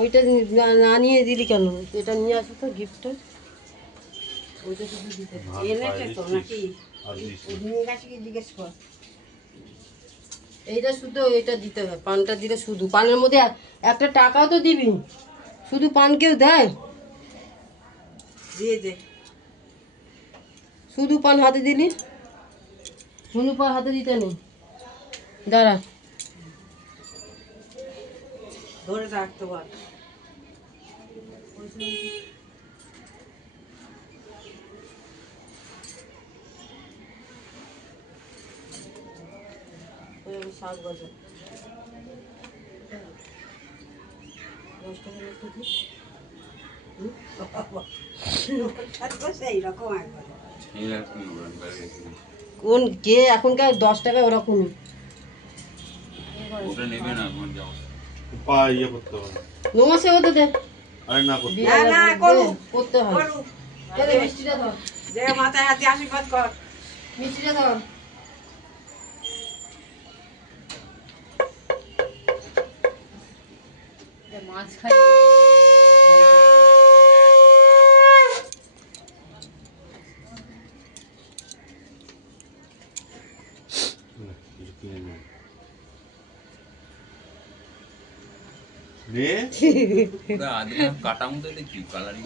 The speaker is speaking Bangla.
ওইটা না নিয়ে দিলি কেন? এটা নিয়ে আসো তো গিফটটা। ওইটা শুধু দিতে এনেছে তো নাকি? জিজ্ঞেস কর। এইটা শুধু এটা দিতে হয়, পানটা দিলে শুধু পানের মধ্যে একটা টাকাও তো দিবি, শুধু পান কেউ দেয়? দিয়ে দে, শুধু পান হাতে দিলি, শুধু পান হাতে দিতে নেই। দাঁড়া, ধরে রাখতে পার। শাক বাজার 10 টাকা একটু দিস। কোন কে এখনকার 10 টাকা ওরকমই নমস্তে হতে দে। করতে হয়। মিষ্টিটা ধর, মাথায় হাতে আশীর্বাদ কর। মিষ্টিটা ধর। মাছ খাই কাটা মতো কি কালারিং